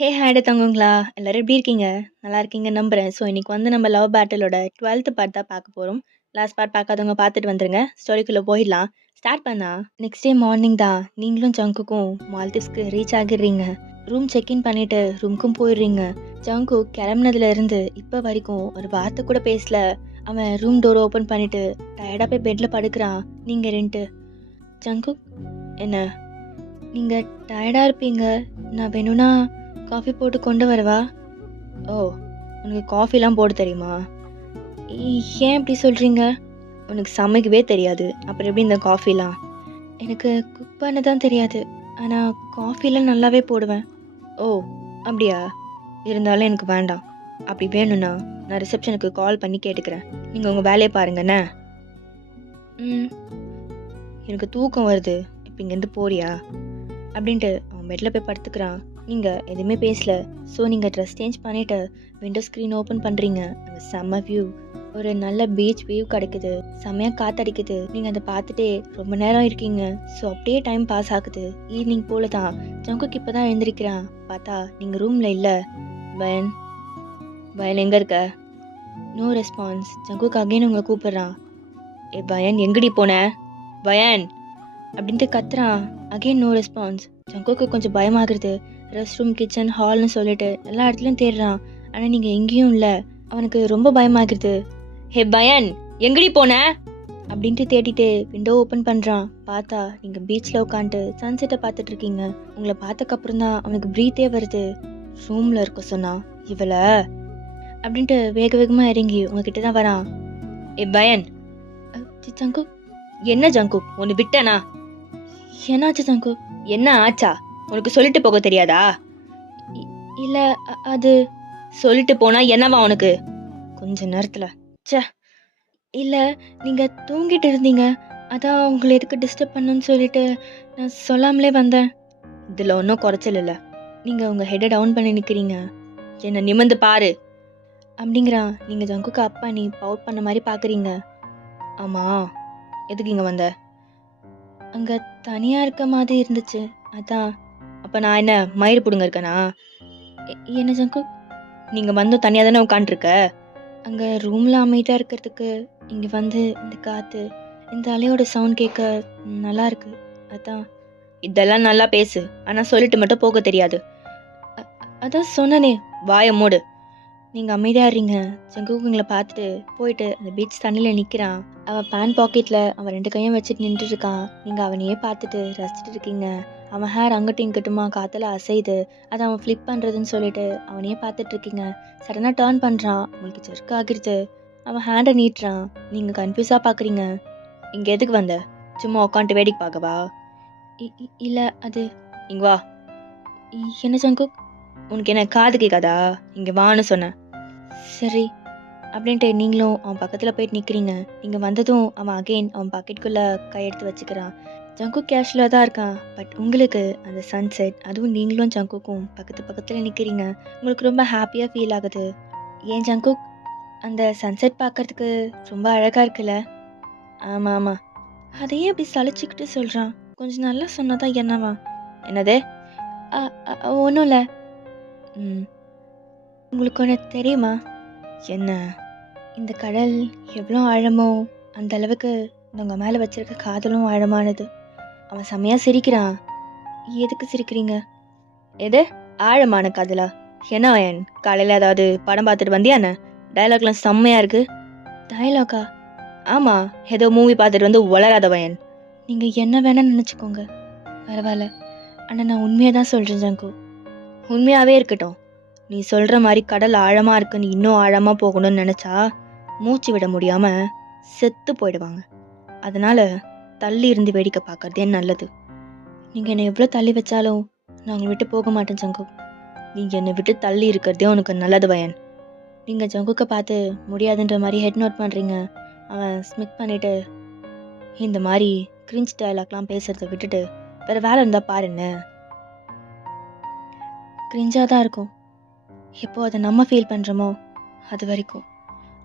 ஹே ஹாய்டா தங்கங்களா! எல்லாரும் எப்படி இருக்கீங்க? நல்லா இருக்கீங்கன்னு நம்புறேன். ஸோ இன்னைக்கு வந்து நம்ம லவ் பேட்டிலோட 12த் பார்ட் தான் பார்க்க போறோம். லாஸ்ட் பார்ட் பார்க்காதவங்க பார்த்துட்டு வந்துருங்க. ஸ்டோரிக்குள்ள போயிடலாம். ஸ்டார்ட் பண்ணா நெக்ஸ்ட் டே மார்னிங் தான் நீங்களும் ஜங்குக்கும் மால்தீவ்ஸ்க்கு ரீச் ஆகிடுறீங்க. ரூம் செக் இன் பண்ணிட்டு ரூமுக்கும் போயிடுறீங்க. ஜங்குக் கிளம்புனதுல இருந்து இப்ப வரைக்கும் ஒரு வார்த்தை கூட பேசல. அவன் ரூம் டோர் ஓப்பன் பண்ணிட்டு டயர்டா போய் பெட்ல படுக்கிறான். நீங்க 2 ஜங்குக் என்ன? நீங்க டயர்டா இருப்பீங்க. நான் வேணும்னா காஃபி போட்டு கொண்டு வரவா? ஓ! உனக்கு காஃபிலாம் போட தெரியுமா? ஏன் இப்படி சொல்றீங்க? உனக்கு சமைக்கவே தெரியாது. அப்புறம் எப்படி இந்த காஃபிலாம்? எனக்கு குக் பண்ண தான் தெரியாது. ஆனா காஃபிலாம் நல்லாவே போடுவேன். ஓ! அப்படியா? இருந்தாலும் எனக்கு வேண்டாம். அப்படி வேணும்னா நான் ரிசப்ஷனுக்கு கால் பண்ணி கேட்டுக்கிறேன். நீங்க உங்க வேலைய பாருங்க என்ன? ம். எனக்கு தூக்கம் வருது. இப்ப இங்கேருந்து போறியா? அப்படின்ட்டு அவன் பெட்ல போய் படுத்துக்கிறான். நீங்க எதுவுமே பேசல. ஸோ நீங்க ட்ரெஸ் சேஞ்ச் பண்ணிட்டு விண்டோ ஸ்க்ரீன் ஓப்பன் பண்றீங்க. அங்க செம்ம வியூ. ஒரு நல்ல பீச் வியூ கிடைக்குது. செம்மையா காத்தடிக்குது. நீங்க அதை பார்த்துட்டே ரொம்ப நேரம் இருக்கீங்க. ஸோ அப்படியே டைம் பாஸ் ஆகுது. ஈவினிங் போல தான் ஜங்குக் இப்பதான் எழுந்திருக்கிறான். பார்த்தா நீங்க ரூம்ல இல்ல. பயன் பயன் எங்க இருக்க? No response. ஜங்குக் அகைன் உங்களை கூப்பிடுறான். ஏ பயன் எங்கடி போன? பயன் அப்படின்ட்டு கத்துறான். Again no response. ஜங்குக்கு கொஞ்சம் பயமாகுது. ரெஸ்ட் ரூம், கிச்சன், ஹால்னு சொல்லிட்டு எல்லா இடத்துலையும் தேடுறான். ஆனால் நீங்கள் எங்கேயும் இல்லை. அவனுக்கு ரொம்ப பயமாகுது. ஹே பயன் எங்கடி போன? அப்படின்ட்டு தேடிட்டு விண்டோ ஓப்பன் பண்ணுறான். பார்த்தா நீங்கள் பீச்சில் உட்காந்துட்டு சன்செட்டை பார்த்துட்டு இருக்கீங்க. உங்களை பார்த்தக்கப்புறம் தான் அவனுக்கு ப்ரீத்தே வருது. ரூமில் இருக்க சொன்னா இவளை அப்படின்ட்டு வேக வேகமாக இறங்கி உங்ககிட்ட தான் வரான். ஏ பயன் ஜங்குக் என்ன ஜங்குக் ஒன்று விட்டனா? என்னாச்சு ஜங்கு? என்ன ஆச்சா? உனக்கு சொல்லிட்டு போக தெரியாதா? இல்ல அது சொல்லிட்டு போனா என்னவா உனக்கு? கொஞ்ச நேரத்துல ச்சே. இல்ல நீங்க தூங்கிட்டு இருந்தீங்க. அதான் உங்களை எதுக்கு டிஸ்டர்ப் பண்ணுன்னு சொல்லிட்டு நான் சொல்லாமலே வந்தேன். இதுல ஒன்றும் குறைச்சல் இல்லை. நீங்க உங்க ஹெட்டை டவுன் பண்ணி நிக்கிறீங்க. என்ன நிமிர்ந்து பாரு அப்படிங்கிறான். நீங்க ஜங்குக்கு அப்பா நீ பவுட் பண்ண மாதிரி பாக்குறீங்க. ஆமா, எதுக்கு இங்க வந்த? அங்க தனியா இருக்க மாதிரி இருந்துச்சு. அதான். அப்ப நான் என்ன மயிறு புடுங்க இருக்கனா? என்ன ஜங்கு? நீங்க வந்து தனியா தானே உட்காந்துருக்க? அங்க ரூம்ல அமைதியா இருக்கிறதுக்கு இங்க வந்து இந்த காத்து, இந்த அலையோட சவுண்ட் கேட்க நல்லா இருக்கு. அதான். இதெல்லாம் நல்லா பேசு. ஆனா சொல்லிட்டு மட்டும் போக தெரியாது. அதான் சொன்னனே, வாய மூடு. நீங்க அமைதியா இருங்க. ஜங்குக்கு உங்களை பார்த்துட்டு போயிட்டு அந்த பீச் தண்ணியில நிக்கிறான். அவன் பேண்ட் பாக்கெட்ல அவன் 2 கையும் வச்சுட்டு நின்றுட்டு இருக்கான். நீங்க அவனையே பார்த்துட்டு ரசிச்சுட்டு இருக்கீங்க. அவன் ஹேர் அங்கிட்டும் இங்கிட்டுமா காத்துல அசையுது. அதை அவன் ஃப்ளிப் பண்றதுன்னு சொல்லிட்டு அவனையே பார்த்துட்டு இருக்கீங்க. சடனா டர்ன் பண்றான். உங்களுக்கு ஜெர்க் ஆகிருது. அவன் ஹேண்டை நீட்டுறான். நீங்க கன்ஃபியூஸா பாக்குறீங்க. இங்க எதுக்கு வந்த? சும்மா உட்காந்துட்டு வேடிக்கை பார்க்கவா? இல்ல அது. இங்க வா. என்ன ஜங்குக்? உனக்கு என்ன காது கேட்காதா? இங்க வான்னு சொன்னேன். சரி அப்படின்ட்டு நீங்களும் அவன் பக்கத்தில் போயிட்டு நிற்கிறீங்க. நீங்கள் வந்ததும் அவன் அகெயின் அவன் பாக்கெட்டுக்குள்ளே கையெடுத்து வச்சுக்கிறான். ஜங்கு கேஷுவலாக தான் இருக்கான். பட் உங்களுக்கு அந்த சன்செட், அதுவும் நீங்களும் ஜங்குக்கும் பக்கத்தில் நிற்கிறீங்க. உங்களுக்கு ரொம்ப ஹாப்பியாக ஃபீல் ஆகுது. ஏன் ஜங்குக்? அந்த சன்செட் பார்க்கறதுக்கு ரொம்ப அழகாக இருக்குல்ல? ஆமாம் ஆமாம். அதையே அப்படி சலிச்சுக்கிட்டு சொல்கிறான். கொஞ்சம் நல்லா சொன்னதான் என்னவா? என்னது? ஒன்றும் இல்லை. ம். உங்களுக்கு ஒன்று தெரியுமா? என்ன? இந்த கடல் எவ்வளோ ஆழமோ அந்த அளவுக்கு உங்க மேலே வச்சிருக்க காதலும் ஆழமானது. அவன் செம்மையா சிரிக்கிறான். எதுக்கு சிரிக்கிறீங்க? எது? ஆழமான காதலா? என்ன வயன் காலையில் ஏதாவது படம் பார்த்துட்டு வந்தியா என்ன? டைலாக்லாம் செம்மையா இருக்கு. டைலாகா? ஆமா, ஏதோ மூவி பார்த்துட்டு வந்து வளராத வயன். நீங்க என்ன வேணா நினச்சிக்கோங்க, பரவாயில்ல. ஆனால் நான் உண்மையாக தான் சொல்கிறேன் ஜங்கு. உண்மையாகவே இருக்கட்டும். நீ சொல்கிற மாதிரி கடல் ஆழமாக இருக்கு. நீ இன்னும் ஆழமாக போகணும்னு நினச்சா மூச்சு விட முடியாம செத்து போயிடுவாங்க. அதனால தள்ளி இருந்து வேடிக்கை பார்க்கறதே நல்லது. நீங்க என்னை எவ்வளோ தள்ளி வச்சாலும் நான் உங்களை விட்டு போக மாட்டேன் ஜங்கு. நீங்க என்னை விட்டு தள்ளி இருக்கிறதே உனக்கு நல்லது வயன். நீங்க ஜங்குக்க பார்த்து முடியாதுன்ற மாதிரி ஹெட் நோட் பண்றீங்க. அவன் ஸ்மித் பண்ணிட்டு இந்த மாதிரி கிரிஞ்ச் டயலாக்லாம் பேசுறத விட்டுட்டு வேற வேலை இருந்தா பாருன்னு. கிரிஞ்சாக தான் இருக்கும். எப்போ அதை நம்ம ஃபீல் பண்ணுறோமோ அது வரைக்கும்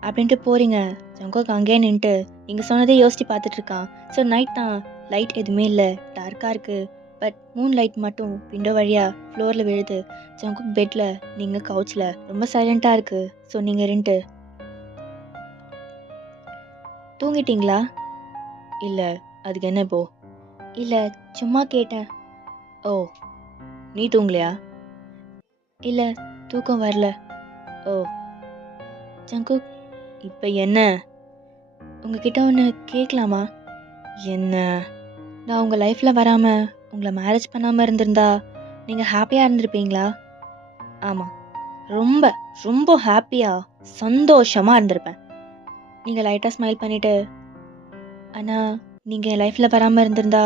அப்படின்ட்டு போறீங்க. ஜங்கோக்கு அங்கேயே நின்ட்டு நீங்கள் சொன்னதே யோசிச்சு பார்த்துட்டு இருக்கான். ஸோ நைட் தான், லைட் எதுவுமே இல்லை, டார்க்காக இருக்குது. பட் மூன் லைட் மட்டும் விண்டோ வழியாக ஃப்ளோரில் விழுது. ஜங்குக் பெட்டில், நீங்கள் கவுச்சில். ரொம்ப சைலண்ட்டாக இருக்குது. ஸோ நீங்கள் ரெண்டு தூங்கிட்டீங்களா? இல்லை, அதுக்கு என்ன இப்போ? இல்லை, சும்மா கேட்டேன். ஓ, நீ தூங்கலையா? இல்லை, தூக்கம் வரல. ஓ, ஜங்குக், இப்போ என்ன? உங்ககிட்ட ஒன்று கேட்கலாமா? என்ன? நான் உங்கள் லைஃப்பில் வராமல் உங்களை மேரேஜ் பண்ணாமல் இருந்திருந்தா நீங்கள் ஹாப்பியாக இருந்திருப்பீங்களா? ஆமாம், ரொம்ப ரொம்ப ஹாப்பியாக சந்தோஷமாக இருந்திருப்பேன். நீங்கள் லைட்டாக ஸ்மைல் பண்ணிவிட்டு, ஆனால் நீங்கள் என் லைஃப்பில் வராமல் இருந்திருந்தா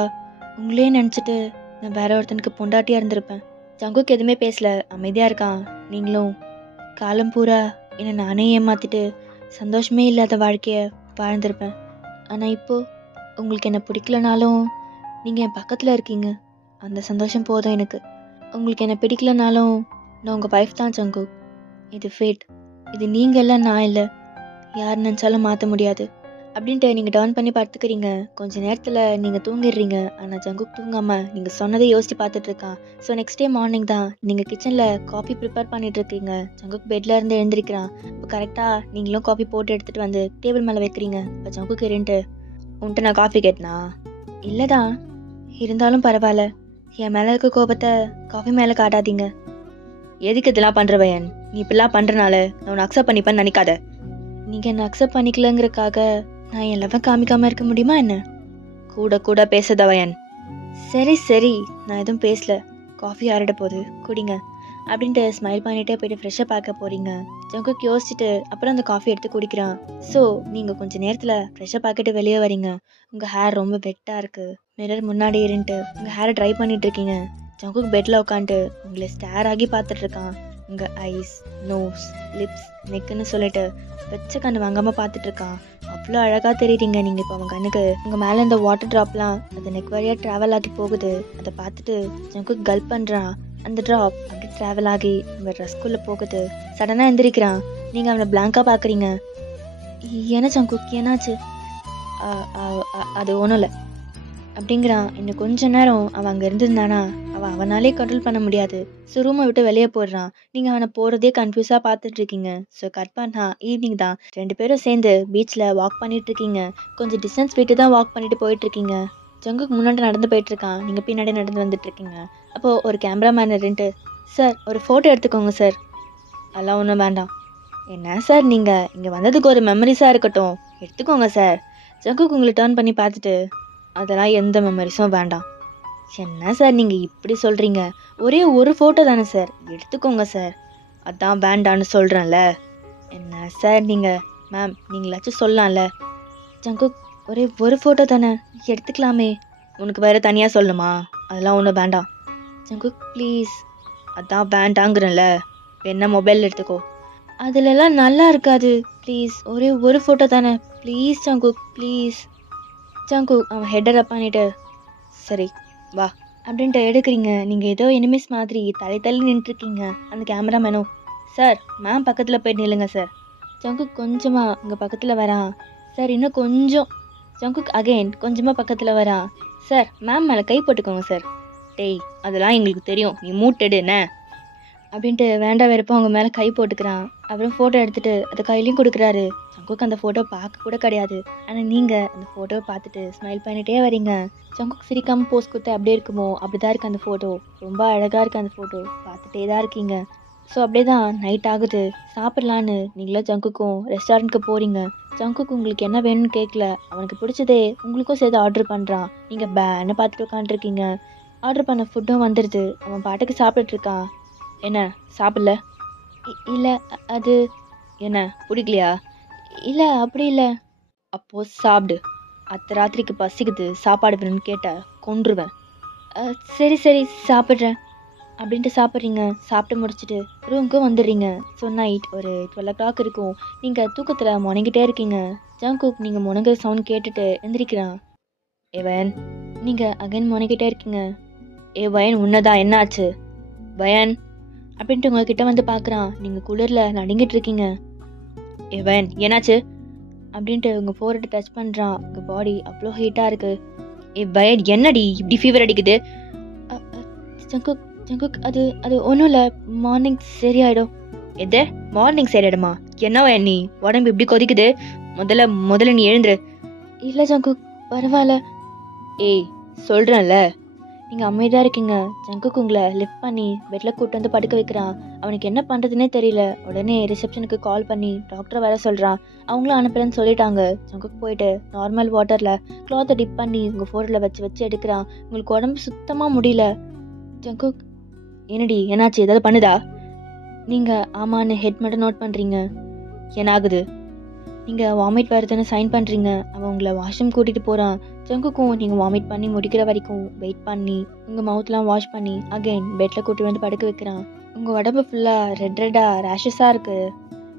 உங்களே நினச்சிட்டு நான் வேற ஒருத்தனுக்கு பொண்டாட்டியாக இருந்திருப்பேன். ஜங்குக் எதுவுமே பேசல, அமைதியாக இருக்கான். நீங்களும் காலம் பூரா என்னை நானே ஏமாற்றிட்டு சந்தோஷமே இல்லாத வாழ்க்கையை வாழ்ந்திருப்பேன். ஆனால் இப்போது உங்களுக்கு என்னை பிடிக்கலனாலும் நீங்கள் என் பக்கத்தில் இருக்கீங்க. அந்த சந்தோஷம் போதும் எனக்கு. உங்களுக்கு என்னை பிடிக்கலனாலும் நான் உங்கள் வைஃப் தான் ஜங்குக். இது ஃபேட். இது நீங்கள் இல்லை, நான் இல்லை. யார் நினச்சாலும் மாற்ற முடியாது. அப்படின்ட்டு நீங்கள் டர்ன் பண்ணி பார்த்துக்கிறீங்க. கொஞ்சம் நேரத்தில் நீங்கள் தூங்கிடுறீங்க. ஆனால் ஜங்குக் தூங்காமல் நீங்கள் சொன்னதை யோசித்து பார்த்துட்ருக்கான். ஸோ நெக்ஸ்ட் டே மார்னிங் தான் நீங்கள் கிச்சனில் காஃபி ப்ரிப்பேர் பண்ணிகிட்ருக்கீங்க. ஜங்குக் பெட்டில் இருந்து எழுந்திருக்கிறான். இப்போ கரெக்டாக நீங்களும் காஃபி போட்டு எடுத்துகிட்டு வந்து டேபிள் மேலே வைக்கிறீங்க. இப்போ ஜங்குக் இருந்துட்டு, உன்ட்டு நான் காஃபி கேட்டனா? இல்லைதான், இருந்தாலும் பரவாயில்ல. என் மேலே இருக்க கோபத்தை காஃபி மேலே காட்டாதீங்க. எதுக்கு இதெல்லாம் பண்ணுற வயன்? நீ இப்படிலாம் பண்ணுறனால நான் உன்னை அக்செப்ட் பண்ணிப்பேன்னு நினைக்காத. நீங்கள் என்னை அக்செப்ட் பண்ணிக்கலங்கிறக்காக நான் என் லவ்வை காமிக்காமல் இருக்க முடியுமா என்ன? கூட கூட பேசுத வயன். சரி சரி, நான் எதுவும் பேசல. காஃபி ஆறிட போகுது, குடிங்க அப்படின்ட்டு ஸ்மைல் பண்ணிகிட்டே போயிட்டு ஃப்ரெஷ்ஷாக பார்க்க போகிறீங்க. ஜங்குக் யோசிச்சுட்டு அப்புறம் அந்த காஃபி எடுத்து குடிக்கிறான். ஸோ நீங்கள் கொஞ்சம் நேரத்தில் ஃப்ரெஷ்ஷாக பார்த்துட்டு வெளியே வரீங்க. உங்கள் ஹேர் ரொம்ப வெட்டாக இருக்குது. மிரர் முன்னாடி இருந்துட்டு உங்கள் ஹேரை ட்ரை பண்ணிகிட்ருக்கீங்க. ஜங்குக் பெட்டில் உட்காந்துட்டு உங்களை ஸ்டேர் ஆகி பார்த்துட்ருக்கான். உங்கள் ஐஸ், நோஸ், லிப்ஸ், நெக்குன்னு சொல்லிட்டு வச்ச கண்ணு வாங்காமல் பார்த்துட்ருக்கான். அவ்வளோ அழகாக தெரியுறீங்க நீங்கள் இப்போ அவன் கண்ணுக்கு. உங்கள் மேலே இந்த வாட்டர் ட்ராப்லாம் அது நெக் வழியாக ட்ராவல் ஆகி போகுது. அதை பார்த்துட்டு ஜங்குக் கல்ப் பண்ணுறான். அந்த ட்ராப் அப்படி ட்ராவல் ஆகி உங்கள் ட்ரெஸ்குள்ளே போகுது. சடனாக எந்திரிக்கிறான். நீங்கள் அவனை பிளாங்காக பார்க்குறீங்க. என்ன ஜங்குக், என்னாச்சு? அது ஒன்றும் இல்லை அப்படிங்கிறான். இன்னும் கொஞ்ச நேரம் அவன் அங்கே இருந்திருந்தானா அவனாலே கண்ட்ரோல் பண்ண முடியாது. ஸோ ரூமை விட்டு வெளியே போடுறான். நீங்கள் அவனை போகிறதே கன்ஃபியூஸாக பார்த்துட்ருக்கீங்க. ஸோ கட் பண்ணா ஈவினிங் தான். 2 பேரும் சேர்ந்து பீச்சில் வாக் பண்ணிகிட்ருக்கீங்க. கொஞ்சம் டிஸ்டன்ஸ் விட்டு தான் வாக் பண்ணிட்டு போயிட்டுருக்கீங்க. ஜங்குக் முன்னாடி நடந்து போயிட்டுருக்கான். நீங்கள் பின்னாடி நடந்து வந்துட்டுருக்கீங்க. அப்போது ஒரு கேமராமேன் இருந்துட்டு, சார் ஒரு ஃபோட்டோ எடுத்துக்கோங்க சார். அதெல்லாம் ஒன்றும் வேண்டாம். என்ன சார் நீங்கள் இங்கே வந்ததுக்கு ஒரு மெமரிஸாக இருக்கட்டும், எடுத்துக்கோங்க சார். ஜங்குக் உங்களை டர்ன் பண்ணி பார்த்துட்டு, அதெல்லாம் எந்த மெமரிஸும் வேண்டாம். என்ன சார் நீங்கள் இப்படி சொல்கிறீங்க? ஒரே ஒரு ஃபோட்டோ தானே சார், எடுத்துக்கோங்க சார். அதான் வேண்டான்னு சொல்கிறேன்ல. என்ன சார் நீங்கள்? மேம் நீங்களாச்சும் சொல்லலாம்ல. ஜங்குக், ஒரே ஒரு ஃபோட்டோ தானே, எடுத்துக்கலாமே. உனக்கு வேறு தனியாக சொல்லணுமா? அதெல்லாம் ஒன்றும் வேண்டாம். Jungkook please. அதான் வேண்டாங்கிறேன்ல. என்ன மொபைல் எடுத்துக்கோ. அதிலெல்லாம் நல்லா இருக்காது. ப்ளீஸ் ஒரே ஒரு ஃபோட்டோ தானே, ப்ளீஸ் ஜங்குக் ப்ளீஸ். ஜங்குக் அவன் ஹெட்டர் அப் பண்ணிட்டு, சரி வா அப்படின்ட்டு எடுக்கிறீங்க. நீங்கள் ஏதோ எனிமிஸ் மாதிரி தள்ளி நின்றுருக்கீங்க. அந்த கேமராமேனும், சார் மேம் பக்கத்தில் போய் நில்லுங்க சார். ஜங்குக் கொஞ்சமாக உங்கள் பக்கத்தில் வரான். சார் இன்னும் கொஞ்சம். ஜங்குக் அகைன் கொஞ்சமாக பக்கத்தில் வரான். சார் மேம் மேலே கை போட்டுக்கோங்க சார். டேய் அதெல்லாம் எங்களுக்கு தெரியும், நீ மூட்டெடு என்ன அப்படின்ட்டு வேண்டாம் வெறுப்பா அவங்க மேலே கை போட்டுக்கிறான். அப்புறம் ஃபோட்டோ எடுத்துகிட்டு அதை கையிலையும் கொடுக்குறாரு. ஜங்குக் அந்த ஃபோட்டோ பார்க்க கூட கிடையாது. ஆனால் நீங்கள் அந்த ஃபோட்டோவை பார்த்துட்டு ஸ்மைல் பண்ணிகிட்டே வரீங்க. ஜங்குக் சிரிக்காமல் போஸ்ட் கொடுத்து அப்படியே இருக்குமோ அப்படி தான் இருக்குது அந்த ஃபோட்டோ. ரொம்ப அழகாக இருக்குது அந்த ஃபோட்டோ. பார்த்துட்டே தான் இருக்கீங்க. ஸோ அப்படியே தான் நைட் ஆகுது. சாப்பிட்லான்னு நீங்களும் ஜங்குக்கும் ரெஸ்டாரண்ட்டுக்கு போகிறீங்க. ஜங்குக் உங்களுக்கு என்ன வேணும்னு கேட்கல. அவனுக்கு பிடிச்சதே உங்களுக்கும் சேர்த்து ஆர்டர் பண்ணுறான். நீங்கள் பேன்னு பார்த்துட்டு உட்காந்துருக்கீங்க. ஆர்டர் பண்ண ஃபுட்டும் வந்துடுது. அவன் பாட்டுக்கு சாப்பிட்டுட்ருக்கான். என்ன சாப்பிடல? இல்லை அது என்ன பிடிக்கலையா? இல்லை அப்படி இல்லை. அப்போது சாப்பிடு. அத்தை ராத்திரிக்கு பசிக்குது, சாப்பாடு வேணும்னு கேட்டால் கொன்றுவேன். சரி சரி சாப்பிட்றேன் அப்படின்ட்டு சாப்பிட்றீங்க. சாப்பிட்டு முடிச்சுட்டு ரூமுக்கு வந்துடுறீங்க. ஸோ நைட் ஒரு 12 o'clock இருக்கும். நீங்கள் தூக்கத்தில் முணங்கிட்டே இருக்கீங்க. ஜங்குக் நீங்கள் முணங்குற சவுண்ட் கேட்டுட்டு எந்திரிக்கிறான். ஏ வயன், நீங்கள் அகைன் முணங்கிட்டே இருக்கீங்க. ஏ வயன் உன்னதான் என்ன ஆச்சு வயன் அப்படின்ட்டு உங்ககிட்ட வந்து பார்க்குறான். நீங்கள் குளிரில் நடுங்கிட்டு இருக்கீங்க. ஏவன் என்னாச்சு அப்படின்ட்டு உங்கள் ஃபோர்ஹெட் டச் பண்ணுறான். உங்கள் பாடி அவ்வளோ ஹீட்டாக இருக்குது. ஏ வயன் என்னடி இப்படி ஃபீவர் அடிக்குது ஜங்குக் ஜங்குக் அது அது ஒன்றும் இல்லை, மார்னிங் சரியாயிடும். எது? மார்னிங் சரியாயிடுமா? என்னவா நீ? உடம்பு இப்படி கொதிக்குது. முதல்ல முதல்ல நீ எழுந்துரு. இல்லை ஜங்குக், பரவாயில்ல. ஏய், சொல்கிறேன்ல, நீங்கள் அமைதியாக இருக்கீங்க. ஜங்குக் உங்களை லிஃப்ட் பண்ணி பெட்டில் கூட்டு வந்து படுக்க வைக்கிறான். அவனுக்கு என்ன பண்ணுறதுனே தெரியல. உடனே ரிசப்ஷனுக்கு கால் பண்ணி டாக்டரை வர சொல்கிறான். அவங்களும் அனுப்புகிறேன்னு சொல்லிட்டாங்க. ஜங்குக் போயிட்டு நார்மல் வாட்டரில் க்ளாத்தை டிப் பண்ணி உங்கள் ஃபோரில் வச்சு வச்சு எடுக்கிறான். உங்களுக்கு உடம்பு சுத்தமாக முடியல. ஜங்குக், என்னடி என்னாச்சு? ஏதாவது பண்ணுதா? நீங்கள் ஆமான்னு ஹெட் மட்டும் நோட் பண்ணுறீங்க. என்ன ஆகுது? நீங்கள் வாமிட் வருதுன்னு சைன் பண்ணுறீங்க. அவன் உங்களை வாஷ்ரூம் கூட்டிகிட்டு போகிறான். ஜங்குக்கும் நீங்கள் வாமிட் பண்ணி முடிக்கிற வரைக்கும் வெயிட் பண்ணி உங்கள் மவுத்லாம் வாஷ் பண்ணி அகைன் பெட்டில் கூட்டி வந்து படுக்க வைக்கிறான். உங்கள் உடம்பு ஃபுல்லாக ரெட் ரெட்டாக ரேஷஸாக இருக்குது.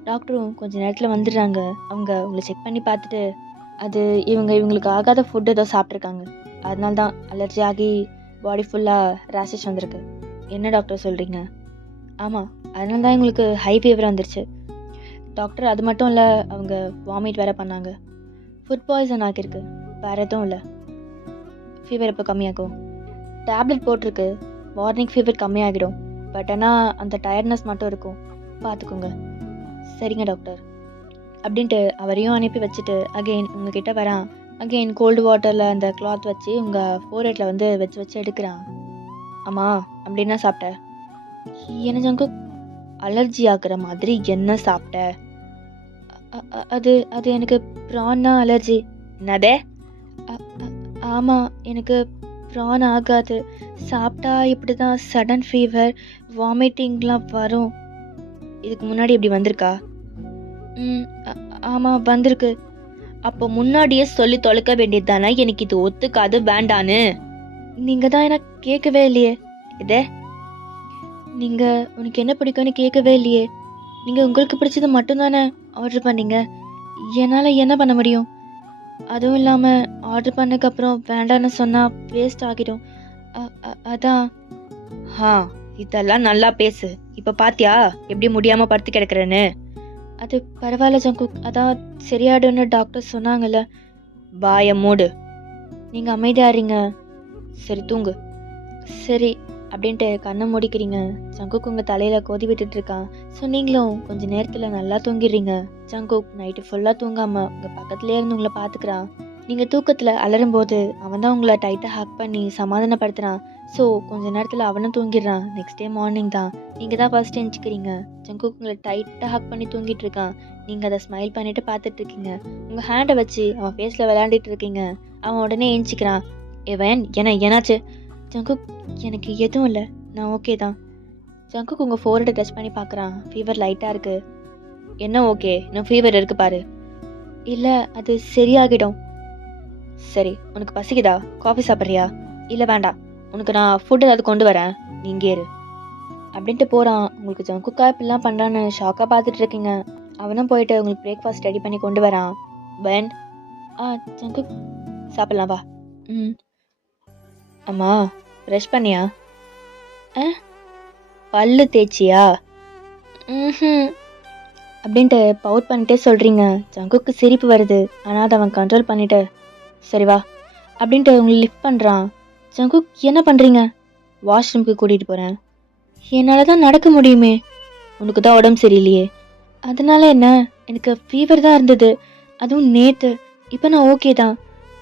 டாக்டரும் கொஞ்சம் நேரத்தில் வந்துடுறாங்க. அவங்க உங்களை செக் பண்ணி பார்த்துட்டு, அது இவங்களுக்கு ஆகாத ஃபுட் ஏதோ சாப்பிட்ருக்காங்க, அதனால தான் அலர்ஜி ஆகி பாடி ஃபுல்லாக ரேஷஸ் வந்திருக்கு. என்ன டாக்டர் சொல்கிறீங்க? ஆமாம், அதனால தான் எங்களுக்கு ஹை ஃபீவர் வந்துருச்சு. டாக்டர் அது மட்டும் இல்லை, அவங்க வாமிட் வேறு பண்ணாங்க. ஃபுட் பாய்சன் ஆகியிருக்கு, வேறு எதுவும் இல்லை. ஃபீவர் எப்போ கம்மியாகும்? டேப்லெட் போட்டிருக்கு. Morning fever கம்மியாகிடும். பட் ஆனால் அந்த டயர்ட்னஸ் மட்டும் இருக்கும், பார்த்துக்கோங்க. சரிங்க டாக்டர் அப்படின்ட்டு அவரையும் அனுப்பி வச்சுட்டு அகெயின் உங்ககிட்ட வரான். அகெயின் கோல்டு வாட்டரில் அந்த கிளாத் வச்சு உங்கள் ஃபோர்ஹெட்டில் வந்து வச்சு வச்சு எடுக்கிறான். ஆமாம், அப்படின்னா சாப்பிட்ட? என்ன ஜங்குக், அலர்ஜி ஆகுற மாதிரி என்ன சாப்பிட்ட? அது அது எனக்கு ப்ரான்னா அலர்ஜி. என்னதே? ஆமாம், எனக்கு ப்ரான் ஆகாது. சாப்பிட்டா இப்படி தான் சடன் ஃபீவர், வாமிட்டிங்லாம் வரும். இதுக்கு முன்னாடி இப்படி வந்திருக்கா? ஆமாம், வந்திருக்கு. அப்போ முன்னாடியே சொல்லி தொலைக்க வேண்டியது தானே எனக்கு இது ஒத்துக்காது வேண்டான்னு. நீங்கள் தான் எனக்கு கேட்கவே இல்லையே. இதே, நீங்கள் உனக்கு என்ன பிடிக்கும்னு கேட்கவே இல்லையே. நீங்கள் உங்களுக்கு பிடிச்சது மட்டும்தானே ஆர்டர் பண்ணீங்க. என்னால் என்ன பண்ண முடியும்? அதுவும் இல்லாமல் ஆர்டர் பண்ணதுக்கப்புறம் வேண்டான்னு சொன்னால் வேஸ்ட் ஆகிடும். அதான். இதெல்லாம் நல்லா பேசு. இப்போ பாத்தியா எப்படி முடியாமல் படுத்து கிடக்குறேன்னு? அது பரவாயில்ல ஜங்குக், அதான் சரியாயிடும்னு டாக்டர் சொன்னாங்கல்ல. வாய மூடு. நீங்கள் அமைதியாறீங்க. சரி, தூங்கு. சரி அப்படின்ட்டு கண்ணை மூடிக்கிறீங்க. ஜங்குக் உங்கள் தலையில் கோதி விட்டுட்டு இருக்கான். ஸோ நீங்களும் கொஞ்சம் நேரத்தில் நல்லா தூங்கிடுறீங்க. ஜங்குக் நைட்டு ஃபுல்லாக தூங்காமல் உங்கள் பக்கத்துலேயே இருந்து உங்களை பார்த்துக்கிறான். நீங்கள் தூக்கத்தில் அலறும்போது அவன் தான் உங்களை டைட்டாக ஹக் பண்ணி சமாதானப்படுத்துகிறான். ஸோ கொஞ்சம் நேரத்தில் அவனும் தூங்கிடுறான். நெக்ஸ்ட் டே மார்னிங் தான் நீங்கள் தான் ஃபர்ஸ்ட் எழுந்திக்கிறீங்க. ஜங்குக் உங்களை டைட்டாக ஹக் பண்ணி தூங்கிட்டு இருக்கான். நீங்கள் அதை ஸ்மைல் பண்ணிட்டு பார்த்துட்டு இருக்கீங்க. உங்கள் ஹேண்டை வச்சு அவன் ஃபேஸில் விளையாண்டுட்டு இருக்கீங்க. அவன் உடனே எழுந்திக்கிறான். ஏவன் என்னாச்சு? ஜங்குக், எனக்கு எதுவும் இல்லை, நான் ஓகே தான். ஜங்குக் உங்கள் ஃபோர்ஹெட்டை டச் பண்ணி பார்க்குறான். ஃபீவர் லைட்டாக இருக்குது. என்ன ஓகே? இன்னும் ஃபீவர் இருக்கு பாரு. இல்லை, அது சரியாகிடும். சரி, உனக்கு பசிக்குதா? காஃபி சாப்பிட்றியா? இல்லை வேண்டாம், உனக்கு நான் ஃபுட் ஏதாவது கொண்டு வரேன், நீ இங்கே இரு அப்படின்ட்டு போகிறான். உங்களுக்கு ஜங்குக்கா இப்படிலாம் பண்ணுறான்னு ஷாக்காக பார்த்துட்டு இருக்கீங்க. அவனும் போயிட்டு உங்களுக்கு பிரேக்ஃபாஸ்ட் ரெடி பண்ணி கொண்டு வரான். பன் ஜங்குக் சாப்பிட்லாம் வா. அம்மா, ப்ரஷ் பண்ணியா? பல்லு தேய்ச்சியா? அப்படின்ட்டு பவுட் பண்ணிட்டே சொல்கிறீங்க. ஜங்குக்கு சிரிப்பு வருது. ஆனால் அதை அவன் கண்ட்ரோல் பண்ணிட்டு, சரி வா அப்படின்ட்டு உங்களை லிஃப்ட் பண்ணுறான். ஜங்குக், என்ன பண்ணுறீங்க? வாஷ்ரூம்க்கு கூட்டிகிட்டு போகிறேன். என்னால் தான் நடக்க முடியுமே. உனக்கு தான் உடம்பு சரியில்லையே. அதனால என்ன? எனக்கு ஃபீவர் தான் இருந்தது, அதுவும் நேற்று. இப்போ நான் ஓகே தான்.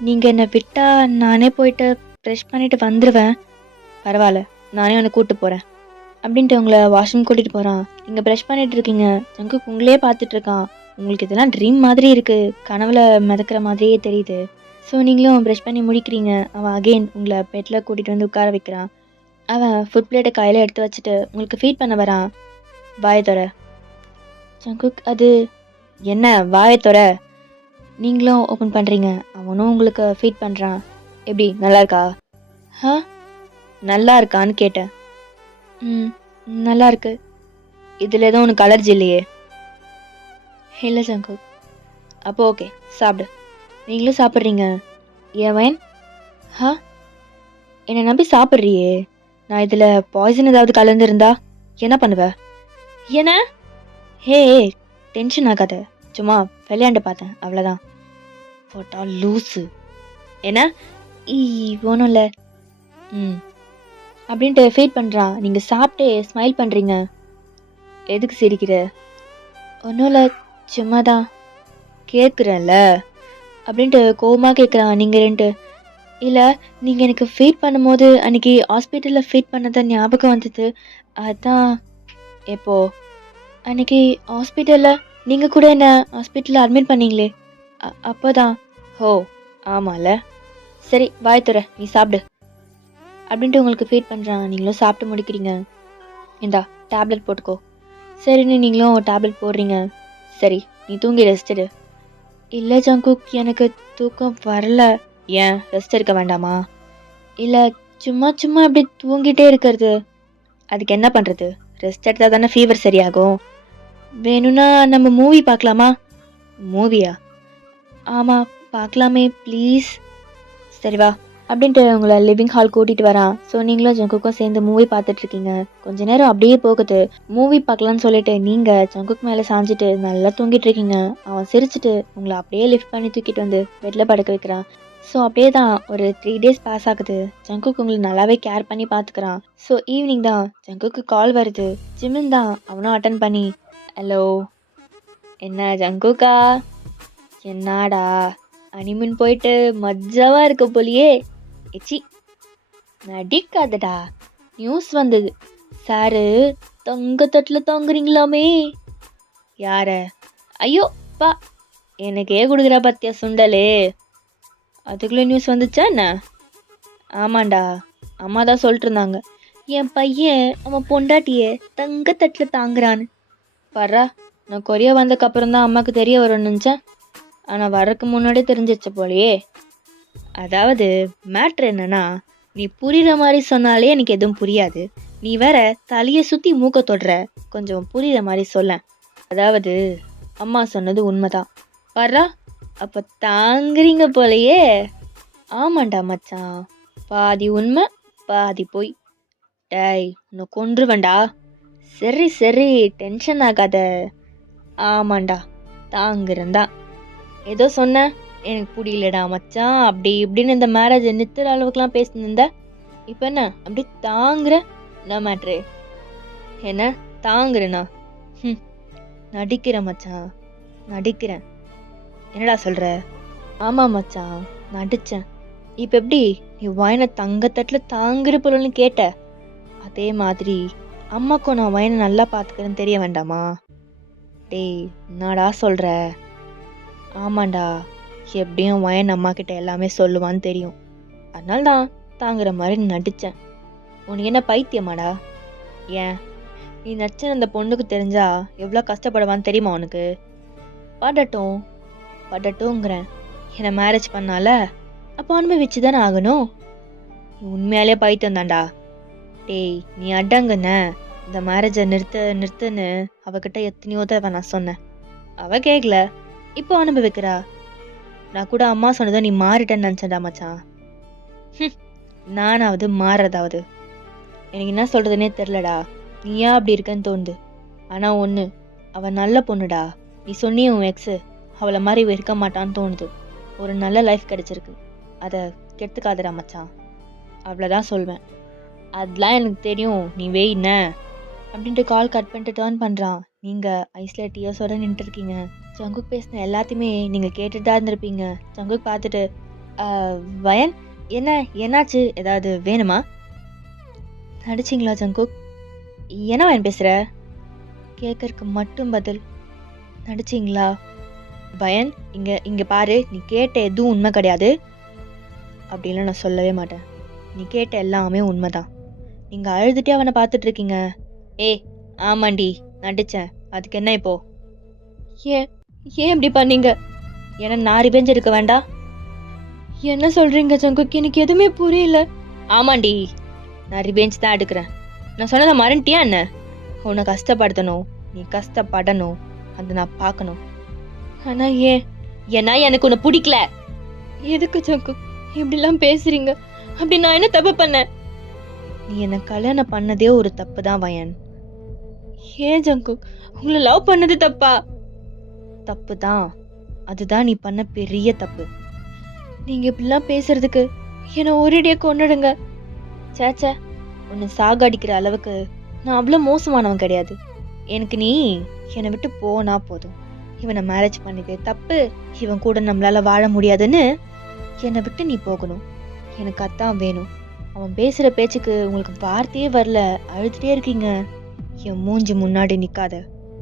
நீங்கள் என்னை விட்டால் நானே போயிட்டு ப்ரெஷ் பண்ணிவிட்டு வந்துடுவேன். பரவாயில்ல, நானே உன்னை கூப்பிட்டு போகிறேன் அப்படின்ட்டு உங்களை வாஷ்ரூம் கூட்டிகிட்டு போகிறான். நீங்கள் ப்ரெஷ் பண்ணிகிட்டு இருக்கீங்க. ஜங்குக் உங்களே பார்த்துட்ருக்கான். உங்களுக்கு இதெல்லாம் ட்ரீம் மாதிரி இருக்குது, கனவுல மிதக்கிற மாதிரியே தெரியுது. ஸோ நீங்களும் ப்ரெஷ் பண்ணி முடிக்கிறீங்க. அவன் அகெயின் உங்களை பெட்டில் கூட்டிகிட்டு வந்து உட்கார வைக்கிறான். அவன் ஃபுட் பிளேட்டை கையில் எடுத்து வச்சுட்டு உங்களுக்கு ஃபீட் பண்ண வரான். வாயை தொற. ஜங்குக், அது என்ன? வாயை தொற. நீங்களும் ஓப்பன் பண்ணுறீங்க. அவனும் உங்களுக்கு ஃபீட் பண்ணுறான். எப்படி, நல்லா இருக்கா? நல்லா இருக்கான்னு கேட்டேன். நல்லா இருக்கு. இதில் எதுவும் உனக்கு அலர்ஜி இல்லையே? இல்லை ஜங்குக். அப்போ ஓகே, சாப்பிடு. நீங்களும் சாப்பிட்றீங்க. ஏவன், என்னை நம்பி சாப்பிட்றியே. நான் இதில் பாய்சன் ஏதாவது கலந்துருந்தா என்ன பண்ணுவ? என்ன? ஹே, டென்ஷன் ஆகாத, சும்மா விளையாண்டு பார்த்தேன், அவ்வளோதான். போட்டா லூஸு. என்ன? ஒன்றும் இல்லை. அப்படின்ட்டு ஃபீட் பண்ணுறான். நீங்கள் சாப்பிட்டே ஸ்மைல் பண்ணுறீங்க. எதுக்கு சிரிக்கிற? ஒன்றும் இல்லை, சும்மா தான் கேட்குறேன்ல அப்படின்ட்டு கோவமாக கேட்குறான். நீங்கள் ரெண்டு இல்லை, நீங்கள் எனக்கு ஃபீட் பண்ணும்போது அன்றைக்கி ஹாஸ்பிட்டலில் ஃபீட் பண்ணதை ஞாபகம் வந்தது. அதான். எப்போ? அன்றைக்கி ஹாஸ்பிட்டலில் நீங்கள் கூட என்ன ஹாஸ்பிட்டலில் அட்மிட் பண்ணீங்களே, அப்போ தான். ஓ ஆமாம்ல, சரி வாய் துற, நீ சாப்பிடு அப்படின்ட்டு உங்களுக்கு ஃபீட் பண்ணுறான். நீங்களும் சாப்பிட்டு முடிக்கிறீங்க. இந்தா டேப்லெட் போட்டுக்கோ. சரின்னு நீங்களும் டேப்லெட் போடுறீங்க. சரி நீ தூங்கி ரெஸ்ட் எடு. இல்லை ஜங்குக், எனக்கு தூக்கம் வரல. ஏன், ரெஸ்ட் எடுக்க வேண்டாமா? இல்லை, சும்மா சும்மா அப்படி தூங்கிட்டே இருக்கிறது. அதுக்கு என்ன பண்ணுறது? ரெஸ்ட் எடுத்தால் தானே ஃபீவர் சரியாகும். வேணும்னா நம்ம மூவி பார்க்கலாமா? மூவியா? ஆமாம் பார்க்கலாமே, ப்ளீஸ். சரி வா அப்படின்ட்டு உங்களை லிவிங் ஹால் கூட்டிகிட்டு வரான். ஸோ நீங்களும் ஜங்குக்கும் சேர்ந்து மூவி பார்த்துட்ருக்கீங்க. கொஞ்ச நேரம் அப்படியே போகுது. மூவி பார்க்கலான்னு சொல்லிட்டு நீங்கள் ஜங்குக் மேலே சாஞ்சிட்டு நல்லா தூங்கிட்டு இருக்கீங்க. அவன் சிரிச்சிட்டு உங்களை அப்படியே லிஃப்ட் பண்ணி தூக்கிட்டு வந்து பெட்டில் படுக்க வைக்கிறான். ஸோ அப்படியே தான் ஒரு 3 days பாஸ் ஆகுது. ஜங்குக் உங்களை நல்லாவே கேர் பண்ணி பார்த்துக்கிறான். ஸோ ஈவினிங் தான் ஜங்குக்கு கால் வருது. ஜிமின் தான் அவனும் அட்டன் பண்ணி, ஹலோ என்ன ஜங்குக்கா, என்னடா அனிமன் போயிட்டு மஜாவாக இருக்க போலியே. எச்சி நடிக்காதடா, நியூஸ் வந்தது, சாரு தங்கத்தட்டில் தாங்குறீங்களாமே. யார? ஐயோ பா, எனக்கே கொடுக்குற பத்தியா சுண்டலே. அதுக்குள்ளே நியூஸ் வந்துச்சா என்ன? ஆமாண்டா, அம்மா தான் சொல்லிட்டு இருந்தாங்க, என் பையன் அவன் பொண்டாட்டியே தங்கத்தட்டில் தாங்குறான்னு. பர்றா, நான் கொரியா வந்ததுக்கப்புறம் தான் அம்மாவுக்கு தெரிய வரும்னு நினச்சேன். ஆனால் வர்றதுக்கு முன்னாடியே தெரிஞ்சிச்சு போலையே. அதாவது மேட்ரு என்னன்னா, நீ புரிகிற மாதிரி சொன்னாலே எனக்கு எதுவும் புரியாது. நீ வேற தலையை சுற்றி மூக்க தொடுற, கொஞ்சம் புரிகிற மாதிரி சொல்ல. அதாவது அம்மா சொன்னது உண்மைதான். வர்றா, அப்போ தாங்குறீங்க போலையே. ஆமாண்டா மச்சான், பாதி உண்மை பாதி போய். டேய் உன்னை கொன்றுவேண்டா. சரி சரி, டென்ஷன் ஆகாத. ஆமாண்டா தாங்குறேன்டா. ஏதோ சொன்ன, எனக்கு புரியலடா மச்சான், அப்படி இப்படின்னு இந்த மேரேஜை நிறுத்துற அளவுக்குலாம் பேசினிருந்த. இப்போ என்ன அப்படி தாங்குற? என்ன மேட்ரு? என்ன தாங்குறேண்ணா? நடிக்கிறேன் மச்சான், நடிக்கிறேன். என்னடா சொல்கிற? ஆமாம் மச்சான், நடித்தேன். இப்போ எப்படி நீ வயனை தங்கத்தட்டில் தாங்குற பொருள்னு கேட்ட, அதே மாதிரி அம்மாக்கும் நான் வயனை நல்லா பார்த்துக்கிறேன்னு தெரிய வேண்டாமா? டேய் என்னடா சொல்கிற? ஆமாண்டா, எப்படியும் வயன் அம்மா கிட்ட எல்லாமே சொல்லுவான்னு தெரியும், அதனால தான் தாங்குற மாதிரி நடித்தேன். உனக்கு என்ன பைத்தியமாடா? ஏன், நீ நடிச்ச அந்த பொண்ணுக்கு தெரிஞ்சா எவ்வளோ கஷ்டப்படுவான்னு தெரியுமா உனக்கு? படட்டும் படட்டும்ங்கிறேன். என்னை மேரேஜ் பண்ணால அப்போ அனுபவிச்சு தானே ஆகணும். நீ உண்மையாலே பைத்தியம் தான்டா. டேய் நீ அடங்குன, இந்த மேரேஜை நிறுத்துன்னு அவகிட்ட எத்தனையோ தடவை நான் சொன்னேன், அவ கேட்கல. இப்போ அனுபவிக்கிறா. நான் கூட அம்மா சொன்னதை நீ மாறிட்டேன்னு நினச்சேன்டா மச்சான். நானாவது மாறுறதாவது எனக்கு என்ன சொல்கிறதுனே தெரிலடா. நீ ஏன் அப்படி இருக்கன்னு தோணுது. ஆனால் ஒன்று, அவள் நல்ல பொண்ணுடா. நீ சொன்னியே உன் எக்ஸு அவளை மாதிரி இருக்க மாட்டான்னு தோணுது. ஒரு நல்ல லைஃப் கிடச்சிருக்கு, அதை கெடுத்துக்காதடா மச்சான். அவ்வளோதான் சொல்வேன். அதெல்லாம் எனக்கு தெரியும், நீ வெயின்ன அப்படின்ட்டு கால் கட் பண்ணிட்டு டேர்ன் பண்ணுறான். நீங்கள் ஐஸில் டியர்ஸோட நின்றுருக்கீங்க. ஜங்குக் பேசின எல்லாத்தையுமே நீங்கள் கேட்டுட்டு தான் இருந்திருப்பீங்க. ஜங்குக் பார்த்துட்டு, வயன் என்னாச்சு, ஏதாவது வேணுமா? நடிச்சிங்களா ஜங்குக்? என்ன வயன் பேசுகிற? கேட்கறக்கு மட்டும் பதில். நடிச்சிங்களா? பயன், இங்கே பாரு, நீ கேட்ட எதுவும் உண்மை கிடையாது அப்படின்லாம் நான் சொல்லவே மாட்டேன். நீ கேட்ட எல்லாமே உண்மைதான். நீங்கள் அழுதுகிட்டே அவனை பார்த்துட்ருக்கீங்க. ஏய் ஆமாண்டி நடித்தேன், அதுக்கு என்ன இப்போ? ஏன் இப்படி பண்ணீங்க? ஏன்னா நான் ரிவெஞ்ச் எடுக்க வேண்டாம்? என்ன சொல்கிறீங்க ஜங்குக், எனக்கு எதுவுமே புரியல. ஆமாண்டி, நான் ரிவெஞ்ச் தான் எடுக்கிறேன். நான் சொன்னதை மறந்துட்டியா என்ன? உன்னை கஷ்டப்படுத்தணும், நீ கஷ்டப்படணும், அதை நான் பார்க்கணும். ஆனால் ஏன்னா எனக்கு உன்னை பிடிக்கல. எதுக்கு ஜங்குக் இப்படிலாம் பேசுகிறீங்க? அப்படி நான் என்ன தப்பு பண்ணேன்? நீ என்னை கல்யாணம் பண்ணதே ஒரு தப்பு தான் வயன். ஏன் ஜங்குக், உங்களை லவ் பண்ணது தப்பா? தப்பு தான், அதுதான் நீ பண்ண பெரிய தப்பு. நீங்கள் இப்படிலாம் பேசுறதுக்கு என்னை ஒரேடியாக கொன்னுடுங்க. சேச்சே, உன்னை சாகடிக்கிற அளவுக்கு நான் அவ்வளோ மோசமானவன் கிடையாது. எனக்கு நீ என்னை விட்டு போனா போதும். இவனை மேரேஜ் பண்ணிது தப்பு, இவன் கூட நம்மளால வாழ முடியாதுன்னு என்னை விட்டு நீ போகணும். எனக்கு அதான் வேணும். அவன் பேசுற பேச்சுக்கு உங்களுக்கு வார்த்தையே வரல, அழுதுட்டே இருக்கீங்க. என் மூஞ்சி முன்னாடி நிக்காத.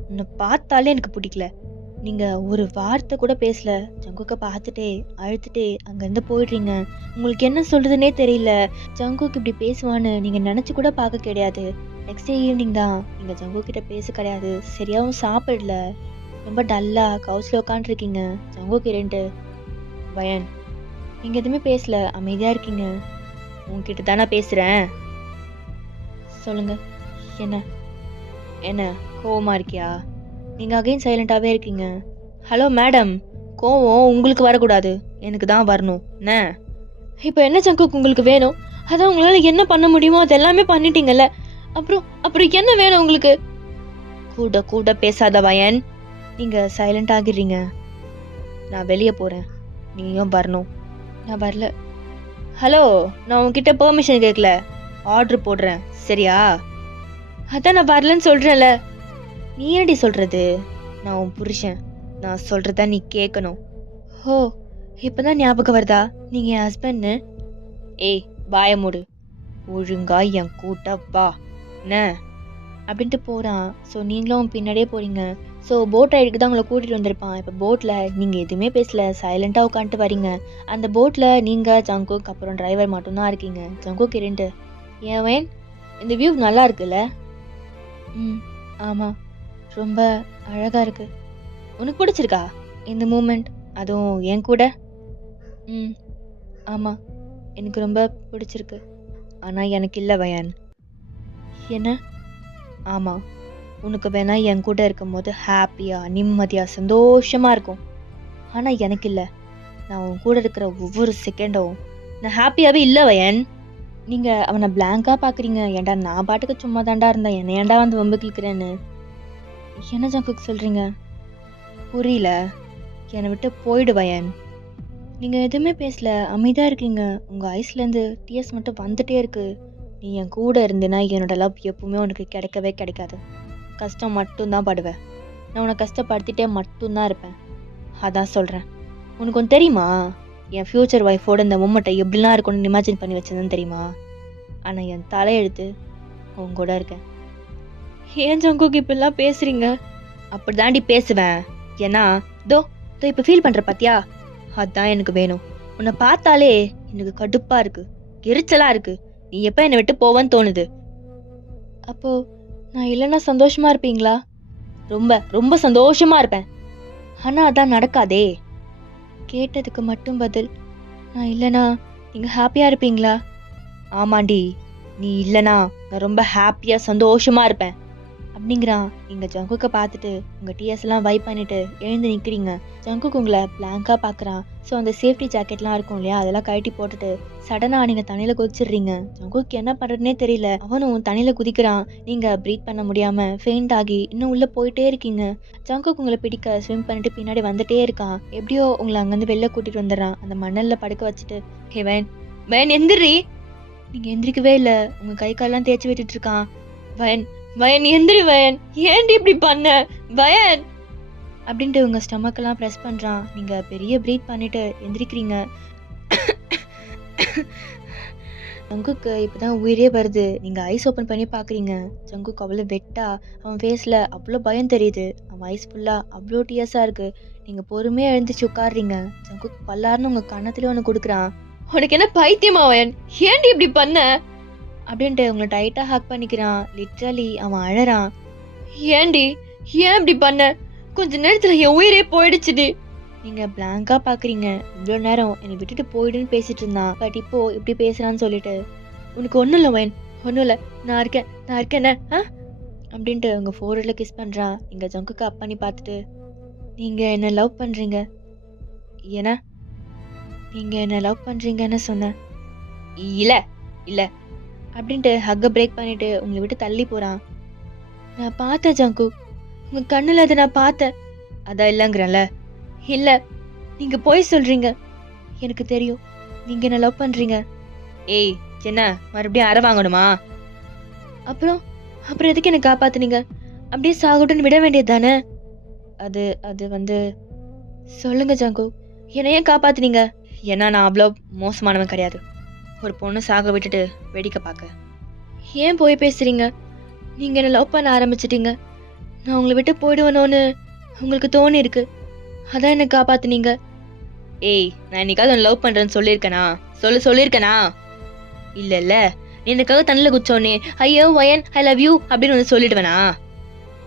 உன்னை பார்த்தாலே எனக்கு பிடிக்கல. நீங்க ஒரு வார்த்தை கூட பேசல. ஜங்குக்கை பார்த்துட்டே அழுதுட்டே அங்கேருந்து போயிடுறீங்க. உங்களுக்கு என்ன சொல்றதுன்னே தெரியல. ஜங்குக் இப்படி பேசுவான்னு நீங்க நினைச்சு கூட பார்க்க கிடையாது. நெக்ஸ்ட் டே ஈவினிங் தான் நீங்க ஜங்குக் கிட்ட பேச கிடையாது. சரியாவும் சாப்பிடல. ரொம்ப டல்லா கவுச்சில் உட்காந்துருக்கீங்க. ஜங்குக் இரண்டு பயன் நீங்க எதுவுமே பேசல, அமைதியா இருக்கீங்க. உங்ககிட்ட தானே பேசுறேன், சொல்லுங்க. என்ன என்ன கோவமா இருக்கியா? நீங்க அகைன் சைலண்டாவே இருக்கீங்க. ஹலோ மேடம், கோவம் உங்களுக்கு வரக்கூடாது, எனக்கு தான் வரணும். என்ன இப்போ என்ன ஜங்குக் உங்களுக்கு வேணும்? அதான் உங்களால என்ன பண்ண முடியுமோ அது எல்லாமே பண்ணிட்டீங்கல்ல. அப்புறம் அப்புறம் என்ன வேணும் உங்களுக்கு? கூட கூட பேசாத வயன். நீங்க சைலண்ட் ஆகிடுறீங்க. நான் வெளியே போறேன், நீயும் வரணும். நான் வரல. ஹலோ, நான் உன்கிட்ட பெர்மிஷன் கேட்கல, ஆர்டர் போடுறேன், சரியா? அதான் நான் வரலன்னு சொல்றேன்ல. நீ ஏன்டி சொல்றது? நான் உன் புருஷன், நான் சொல்றத நீ கேட்கணும். ஓ, இப்பதான் ஞாபகம் வருதா நீங்க என் ஹஸ்பண்ட்னு? ஏய் வாய மூடு, ஒழுங்கா என் கூட்ட வா. என்ன அப்படின்ட்டு போறான். ஸோ நீங்களும் பின்னாடியே போறீங்க. ஸோ போட் ரைடுக்கு தான் உங்களை கூட்டிகிட்டு வந்திருப்பான். இப்போ போட்டில் நீங்கள் எதுவுமே பேசல, சைலண்ட்டாக உட்காந்துட்டு வரீங்க. அந்த போட்டில் நீங்கள் ஜங்குக் அப்புறம் டிரைவர் மட்டும்தான் இருக்கீங்க. ஜங்குக் இரண்டு ஏன் இந்த வியூ நல்லா இருக்குல்ல? ம் ஆமாம், ரொம்ப அழகாக இருக்குது. உனக்கு பிடிச்சிருக்கா இந்த மூமெண்ட், அதுவும் என் கூட? ம் ஆமாம், எனக்கு ரொம்ப பிடிச்சிருக்கு. ஆனால் எனக்கு இல்லை வயன். என்ன? ஆமாம், உனக்கு வேணா என் கூட இருக்கும் போது ஹாப்பியாக நிம்மதியாக சந்தோஷமாக இருக்கும். ஆனால் எனக்கு இல்லை. நான் உன் கூட இருக்கிற ஒவ்வொரு செகண்டும் நான் ஹாப்பியாகவே இல்லை வயன். நீங்கள் அவனை பிளாங்காக பார்க்குறீங்க. ஏன்டா நான் பாட்டுக்கு சும்மா தாண்டா இருந்தேன், என்னை ஏன்டா வந்து வம்பு கிழக்கிறேன்னு. என்ன ஜங்குக் சொல்கிறீங்க? புரியல. என்னை விட்டு போயிடு வயன். நீங்கள் எதுவுமே பேசல, அமைதியாக இருக்கீங்க. உங்கள் ஐஸ்லேருந்து டிஎஸ் மட்டும் வந்துட்டே இருக்கு. நீ என் கூட இருந்தேன்னா என்னோட லவ் எப்பவுமே உனக்கு கிடைக்கவே கிடைக்காது. கஷ்டம் மட்டும்தான் படுவேன். நான் உன்னை கஷ்டப்படுத்திட்டே மட்டும்தான் இருப்பேன். அதான் சொல்கிறேன். உனக்கு ஒன்று தெரியுமா? என் ஃப்யூச்சர் ஒய்ஃபோட இந்த மூமெண்ட்டை எப்படிலாம் இருக்கும்னு இமேஜின் பண்ணி வச்சதுன்னு தெரியுமா? ஆனால் என் தலையெழுத்து உன் கூட இருக்கேன். ஏன் ஜங்குக் இப்படிலாம் பேசுகிறீங்க? அப்படி தாண்டி பேசுவேன். ஏன்னா தோ தோ இப்போ ஃபீல் பண்ணுற பார்த்தியா, அதுதான் எனக்கு வேணும். உன்னை பார்த்தாலே எனக்கு கடுப்பாக இருக்குது, எரிச்சலாக இருக்குது. நீ எப்போ என்னை விட்டு போவேன்னு தோணுது. அப்போது நான் இல்லைன்னா சந்தோஷமாக இருப்பீங்களா? ரொம்ப ரொம்ப சந்தோஷமாக இருப்பேன். ஆனால் அதான் நடக்காதே. கேட்டதுக்கு மட்டும் பதில், நான் இல்லைனா நீங்கள் ஹாப்பியாக இருப்பீங்களா? ஆமாண்டி, நீ இல்லைனா நான் ரொம்ப ஹாப்பியாக சந்தோஷமாக இருப்பேன் அப்படிங்கிறான். நீங்கள் ஜங்குக்கை பார்த்துட்டு உங்கள் டிஎஸ்லாம் வைப் பண்ணிவிட்டு எழுந்து நிற்கிறீங்க. ஜங்குக் உங்களை பிளாங்காக பார்க்குறான். ஸோ அந்த சேஃப்டி ஜாக்கெட்லாம் இருக்கும் இல்லையா, அதெல்லாம் கழட்டி போட்டுட்டு சடனாக நீங்கள் தண்ணியில் குதிச்சிடுறீங்க. ஜங்குக் என்ன பண்ணுறதுனே தெரியல. அவனும் தண்ணியில் குதிக்கிறான். நீங்கள் ப்ரீத் பண்ண முடியாமல் ஃபெயிண்ட் ஆகி இன்னும் உள்ளே போயிட்டே இருக்கீங்க. ஜங்குக் உங்களை பிடிக்க ஸ்விம் பண்ணிட்டு பின்னாடி வந்துட்டே இருக்கான். எப்படியோ உங்களை அங்கேருந்து வெளில கூட்டிகிட்டு வந்துடுறான். அந்த மணலில் படுக்க வச்சுட்டு, ஹே வயன் வயன் எந்திரி. நீங்கள் எந்திரிக்கவே இல்லை. உங்கள் கை காலெலாம் தேய்ச்சி விட்டுட்டு இருக்கான். வயன் வயன் எந்திரி வயன், ஏன்டி இப்படி பண்ண வயன் அப்படின்ட்டு உங்கள் ஸ்டமக்கெல்லாம் ப்ரெஸ் பண்ணுறான். நீங்கள் பெரிய ப்ரீத் பண்ணிவிட்டு எந்திரிக்கிறீங்க. ஜங்குக்கு இப்போ தான் உயிரே வருது. நீங்கள் ஐஸ் ஓப்பன் பண்ணி பார்க்குறீங்க. ஜங்குக்கு அவ்வளோ வெட்டா, அவன் ஃபேஸில் அவ்வளோ பயம் தெரியுது. அவன் ஐஸ் ஃபுல்லாக அவ்வளோ டியர்ஸாக இருக்குது. நீங்கள் பொறுமையாக எழுந்திரிச்சு உட்காடுறீங்க. ஜங்குக்கு பல்லாருன்னு உங்கள் கன்னத்துலேயே ஒன்று கொடுக்குறான். உனக்கு என்ன பைத்தியமா வயன், ஏன்டி இப்படி பண்ண அப்படின்ட்டு உங்களை டைட்டாக ஹக் பண்ணிக்கிறான். லிட்ரலி அவன் அழறான். ஏன்டி ஏன் இப்படி பண்ண? கொஞ்ச நேரத்தில் என் உயிரே போயிடுச்சுடி. நீங்கள் பிளாங்காக பார்க்குறீங்க. இவ்வளோ நேரம் என்னை விட்டுட்டு போயிடுன்னு பேசிட்டு இருந்தான். பட் இப்போ இப்படி பேசுகிறான்னு சொல்லிட்டு, உனக்கு ஒன்றும் இல்லை வயன், ஒன்றும் இல்லை, நான் இருக்கேன் அப்படின்ட்டு உங்கள் ஃபோரில் கிஸ் பண்ணுறான். நீங்கள் ஜங்குக்கு அப் பண்ணி பார்த்துட்டு, நீங்கள் என்ன லவ் பண்ணுறீங்க? ஏன்னா நீங்கள் என்ன லவ் பண்ணுறீங்கன்னு சொன்னேன். இல்லை இல்லை அப்படின்ட்டு ஹக்கை பிரேக் பண்ணிட்டு உங்களை விட்டு தள்ளி போகிறான். நான் பார்த்தேன் ஜங்குக், உங்கள் கண்ணில் அதை நான் பார்த்தேன். அதான் இல்லைங்கிறேன்ல. இல்லை, நீங்கள் போய் சொல்கிறீங்க. எனக்கு தெரியும் நீங்கள் என்ன லவ் பண்ணுறீங்க. ஏய் என்ன மறுபடியும் அரை வாங்கணுமா? அப்புறம் அப்புறம் எதுக்கு என்ன காப்பாத்துனீங்க? அப்படியே சாகட்டும்னு விட வேண்டியது தானே? அது அது வந்து சொல்லுங்க ஜங்குக். என்ன ஏன் காப்பாத்துனீங்க? ஏன்னா நான் அவ்வளோ மோசமானவன் கிடையாது. ஒரு பொண்ணு சாக விட்டுட்டு வேடிக்கை பார்க்க. ஏன் போய் பேசுறீங்க? நீங்க என்ன லவ் பண்ண ஆரம்பிச்சிட்டீங்க. நான் உங்கள விட்டு போயிடுவேனோன்னு உங்களுக்கு தோணியிருக்கு. அதான் என்ன காப்பாத்துனீங்க. ஏய், நான் என்னைக்காவது உன்னை லவ் பண்றேன்னு சொல்லியிருக்கேனா? சொல்லியிருக்கேனா? இல்லல்ல. நீ எனக்காக தண்ணில குதிச்சோனே, ஐயோ வயன் ஐ லவ் யூ அப்படின்னு வந்து சொல்லிடுவேனா?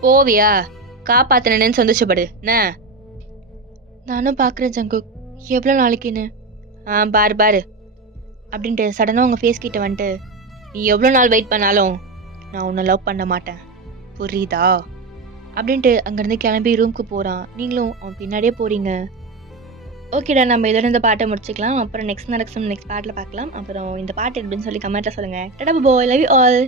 போவியா? காப்பாத்துனேன்னு சந்தோஷப்படு. என்ன? நானும் பார்க்குறேன் ஜங்குக். எவ்வளோ நாளைக்குன்னு. பாரு பாரு அப்படின்ட்டு சடனாக உங்கள் ஃபேஸ் கிட்ட வந்துட்டு, நீ எவ்வளோ நாள் வெயிட் பண்ணாலும் நான் உன்னை லவ் பண்ண மாட்டேன். புரியுதா? அப்படின்ட்டு அங்கேருந்து கிளம்பி ரூமுக்கு போகிறான். நீங்களும் அவன் பின்னாடியே போகிறீங்க. ஓகேடா, நம்ம இதோட இந்த பாட்டை முடிச்சுக்கலாம். அப்புறம் நெக்ஸ்ட் பார்ட்டில் பார்க்கலாம். அப்புறம் இந்த பாட்டு எப்படின்னு சொல்லி கமெண்ட்டில் சொல்லுங்கள். டடா பாய், லவ் யூ ஆல்.